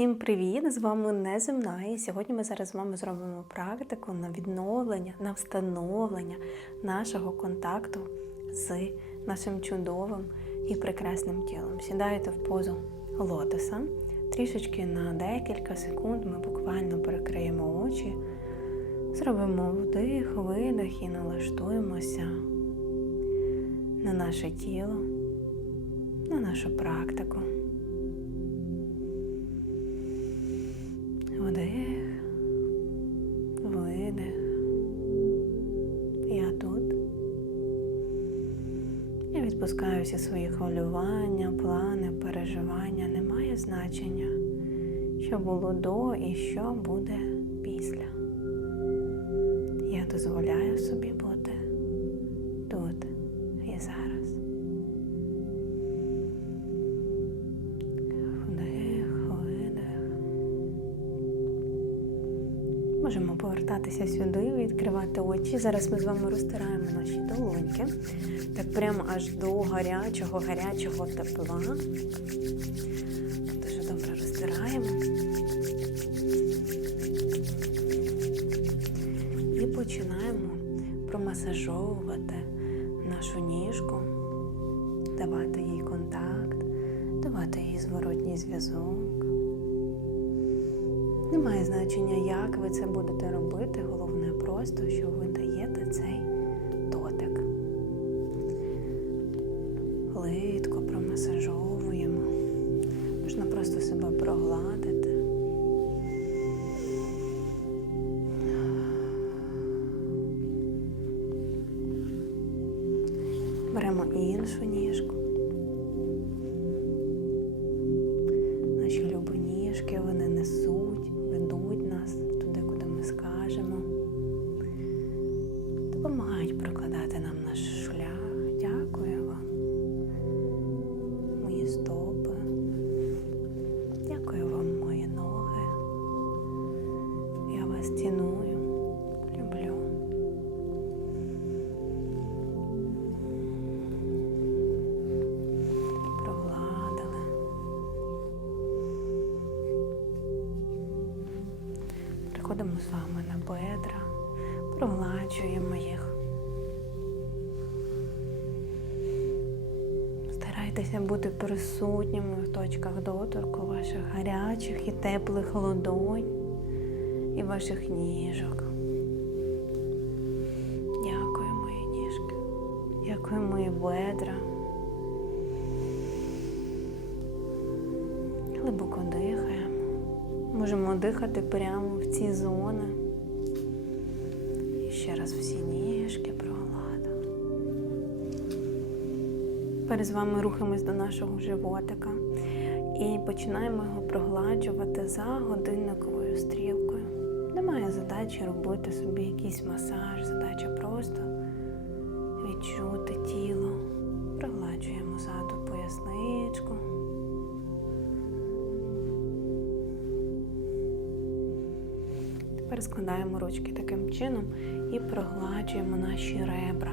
Всім привіт! З вами Неземна. І сьогодні ми зараз з вами зробимо практику на відновлення, на встановлення нашого контакту з нашим чудовим і прекрасним тілом. Сідайте в позу лотоса. Трішечки на декілька секунд ми буквально перекриємо очі, зробимо вдих, видих і налаштуємося на наше тіло, на нашу практику. Відпускаю свої хвилювання, плани, переживання. Немає значення, що було до і що буде після. Я дозволяю собі бути Можемо повертатися сюди, відкривати очі. Зараз ми з вами розтираємо наші долоньки. Так прямо аж до гарячого, гарячого тепла. Дуже добре розтираємо. І починаємо промасажовувати нашу ніжку, давати їй контакт, давати їй зворотній зв'язок. Немає значення, як ви це будете робити. Головне просто, що ви даєте цей Приходимо з вами на бедра, прогладжуємо їх. Старайтеся бути присутніми в точках доторку ваших гарячих і теплих ладонь і ваших ніжок. Дякую, мої ніжки. Дякую, мої бедра. Дихати прямо в ці зони. І ще раз всі ніжки прогладили. Тепер з вами рухаємось до нашого животика і починаємо його прогладжувати за годинниковою стрілкою. Немає задачі робити собі якийсь масаж, задача просто відчути тіло. Прогладжуємо ззаду поясничку. Тепер складаємо ручки таким чином і прогладжуємо наші ребра.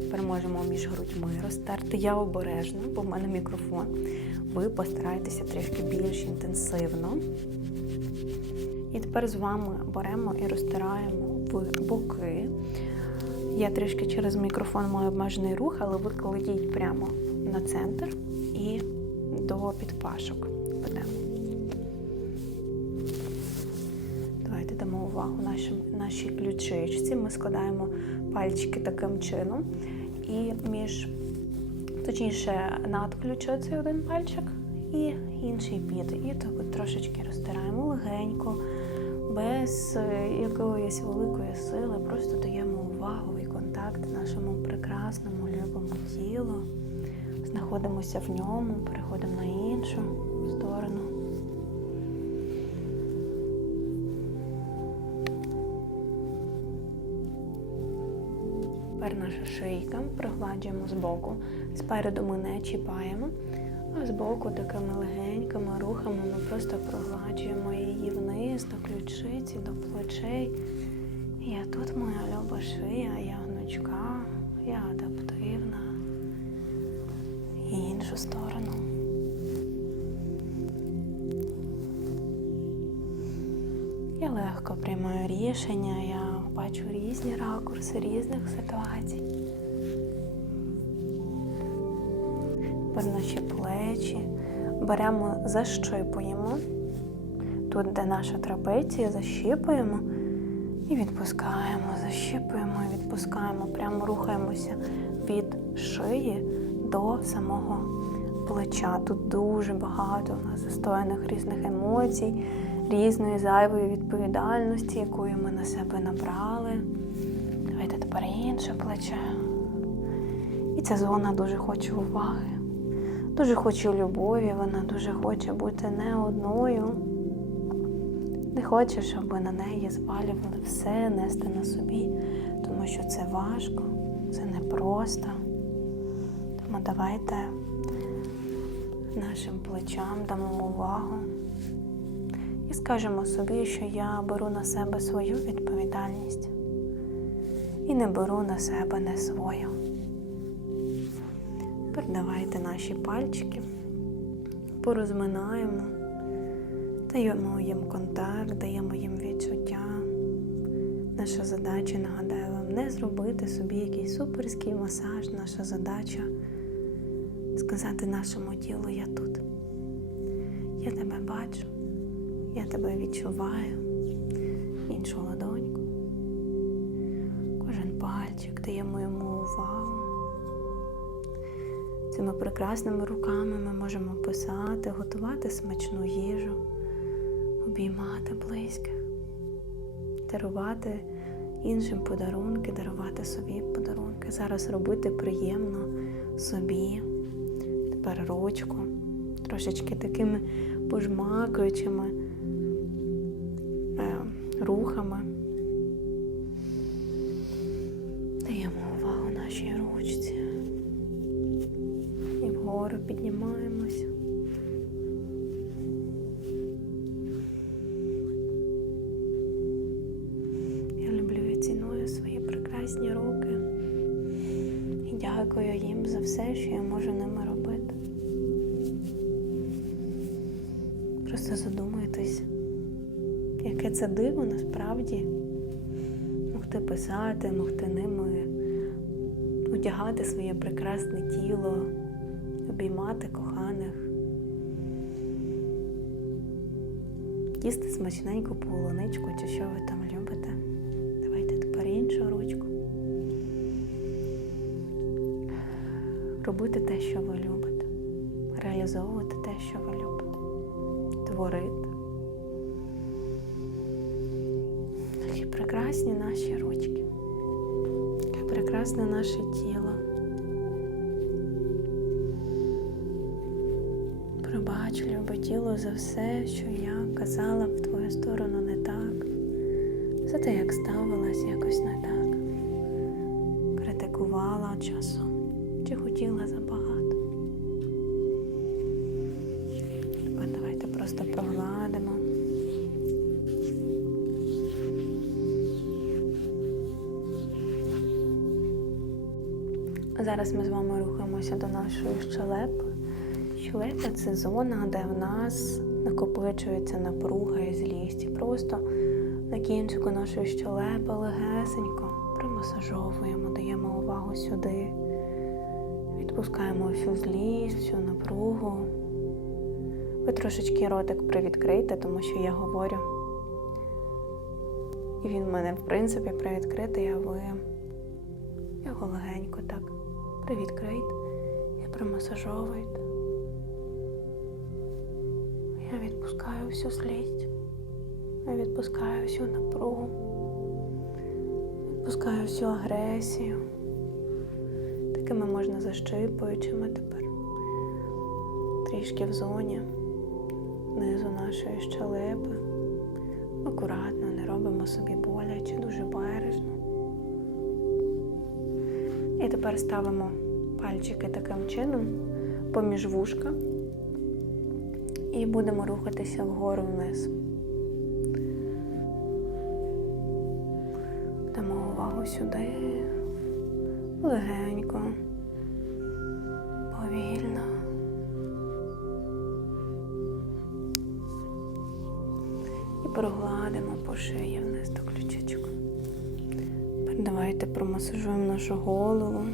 Тепер можемо між грудьми розтерти. Я обережно, бо в мене мікрофон. Ви постарайтеся трішки більш інтенсивно. І тепер з вами беремо і розтираємо в боки. Я трішки через мікрофон маю обмежений рух, але ви кладіть прямо на центр до підпашок ведемо. Давайте дамо увагу нашим, нашій ключичці. Ми складаємо пальчики таким чином. І між, точніше, над ключицею один пальчик і інший під. І так трошечки розтираємо легенько, без е, якоїсь великої сили, просто даємо увагу і контакт нашому прекрасному любому тілу знаходимося в ньому, переходимо на іншу сторону. Тепер наша шийка прогладжуємо збоку. Спереду ми не чіпаємо, а збоку такими легенькими рухами ми просто прогладжуємо її вниз до ключиці, до плечей. Я тут моя люба шия, я гнучка, я адаптивна. І іншу сторону. Я легко приймаю рішення, я бачу різні ракурси різних ситуацій. Наші плечі беремо, защипуємо. Тут, де наша трапеція, защипуємо і відпускаємо, защипуємо і відпускаємо. Прямо рухаємося від шиї до самого плеча. Тут дуже багато у нас застояних різних емоцій, різної зайвої відповідальності, якої ми на себе набрали. Давайте тепер інше плече. І ця зона дуже хоче уваги, дуже хоче любові, вона дуже хоче бути не одною. Не хоче, щоб на неї звалювали все, нести на собі, тому що це важко, це непросто. Тому давайте нашим плечам дамо увагу скажемо собі, що я беру на себе свою відповідальність і не беру на себе не свою. Тепер давайте наші пальчики порозминаємо, даємо їм контакт, даємо їм відчуття. Наша задача, нагадаю вам, не зробити собі якийсь суперський масаж. Наша задача сказати нашому тілу Я тут. Я тебе бачу, я тебе відчуваю, іншу ладоньку. Кожен пальчик даємо йому увагу. Цими прекрасними руками ми можемо писати, готувати смачну їжу, обіймати близьких, дарувати іншим подарунки, дарувати собі подарунки. Зараз робити приємно собі. Тепер ручку, трошечки такими пожмакуючими рухами. Даємо увагу нашій ручці. І вгору піднімаємося. Я люблю і ціную свої прекрасні руки. І дякую їм за все, що я можу це диво насправді могти писати, могти ними одягати своє прекрасне тіло, обіймати коханих, їсти смачненьку полуничку чи що ви там любите. Давайте тепер іншу ручку. Робити те, що ви любите, реалізовувати те, що ви любите, творити. Прекрасні наші ручки, яке прекрасне наше тіло. Пробач, любе тіло, за все, що я казала в твою сторону не так, за те, як ставилась якось не так, критикувала часом чи хотіла забагато. Зараз ми з вами рухаємося до нашої щелепи. Щелепа це зона, де в нас накопичується напруга і злість. І просто на кінчику нашої щелепи легесенько примасажовуємо, даємо увагу сюди, відпускаємо всю злість, всю напругу. Ви трошечки ротик привідкрийте, тому що я говорю. І він в мене, в принципі, привідкритий, а ви його легенько так привідкрийте і примасажовуйте. Я відпускаю всю злість. Я відпускаю всю напругу. Відпускаю всю агресію. Такими можна защипуючими тепер. Трішки в зоні, низу нашої щелепи. Акуратно, не робимо собі І тепер ставимо пальчики таким чином поміж вушка і будемо рухатися вгору вниз. Дамо увагу сюди легенько, повільно. І прогладимо по шиї давайте промасажуємо нашу голову.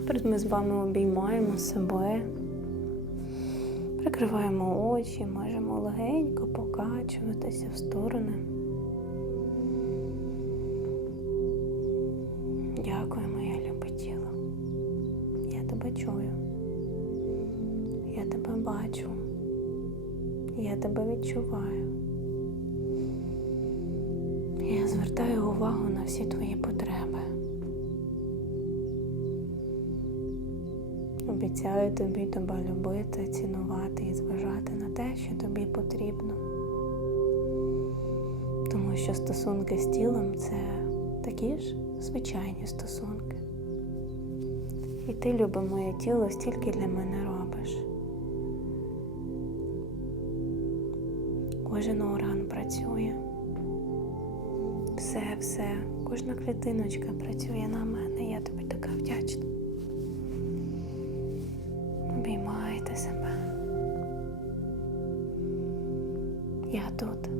Тепер ми з вами обіймаємо себе, прикриваємо очі, можемо легенько покачуватися в сторони. Дякую, моє любе тіло. Тебе чую. Я тебе бачу. Я тебе відчуваю. Я звертаю увагу на всі твої потреби. Обіцяю тобі тебе любити, цінувати і зважати на те, що тобі потрібно. Тому що стосунки з тілом це такі ж звичайні стосунки. І ти, любе моє тіло, стільки для мене робиш. Кожен орган працює. Все, все, кожна клітиночка працює на мене. Я тобі така вдячна. Обіймайте себе. Я тут.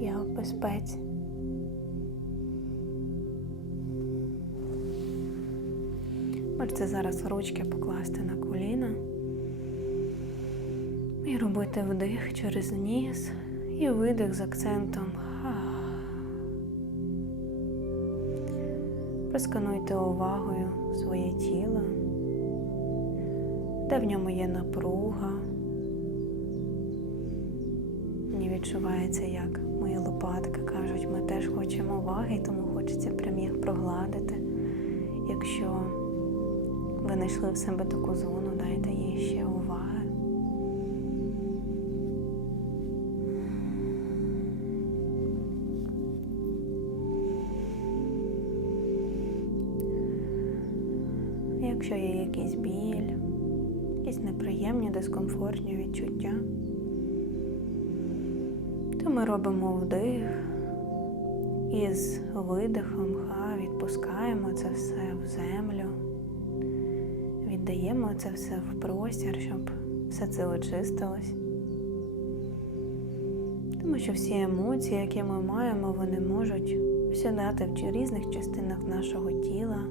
Я в безпеці. Можете зараз ручки покласти на коліна і робити вдих через ніс і видих з акцентом. Проскануйте увагою своє тіло, де в ньому є напруга. Мені відчувається, як мої лопатки кажуть, ми теж хочемо уваги, тому хочеться прям їх прогладити. Якщо ви знайшли в себе таку зону, дайте їй ще уваги. Якщо є якийсь біль, якісь неприємні, дискомфортні відчуття, то ми робимо вдих і з видихом ха, відпускаємо це все в землю, це все в простір, щоб все це очистилось. Тому що всі емоції, які ми маємо, вони можуть сідати в різних частинах нашого тіла,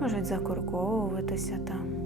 можуть закурковуватися там.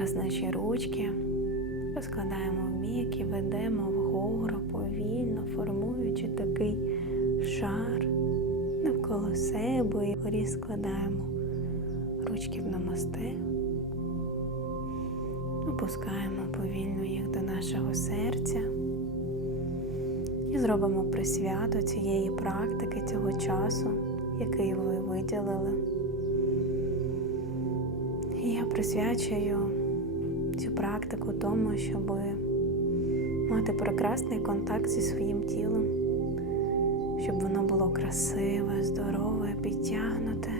Зараз наші ручки розкладаємо в бік і ведемо вгору повільно, формуючи такий шар навколо себе і вгорі складаємо ручки в намасте. Опускаємо повільно їх до нашого серця і зробимо присвято цієї практики, цього часу, який ви виділили. І я присвячую цю практику тому, щоб мати прекрасний контакт зі своїм тілом, щоб воно було красиве, здорове, підтягнуте,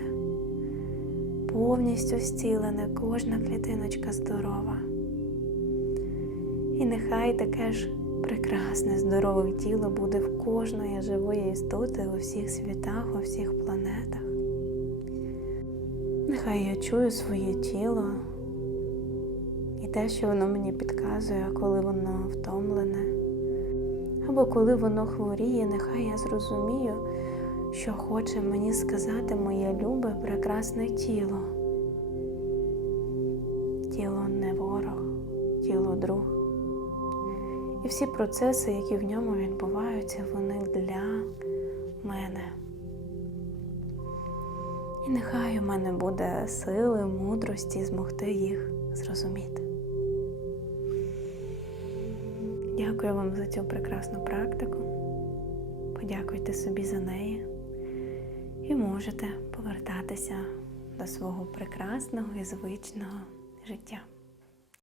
повністю зцілене, кожна клітиночка здорова. І нехай таке ж прекрасне, здорове тіло буде в кожної живої істоти у всіх світах, у всіх планетах. Нехай я чую своє тіло те, що воно мені підказує, коли воно втомлене. Або коли воно хворіє, нехай я зрозумію, що хоче мені сказати моє любе, прекрасне тіло. Тіло не ворог, тіло друг. І всі процеси, які в ньому відбуваються, вони для мене. І нехай у мене буде сили, мудрості змогти їх зрозуміти. Дякую вам за цю прекрасну практику. Подякуйте собі за неї і можете повертатися до свого прекрасного і звичного життя.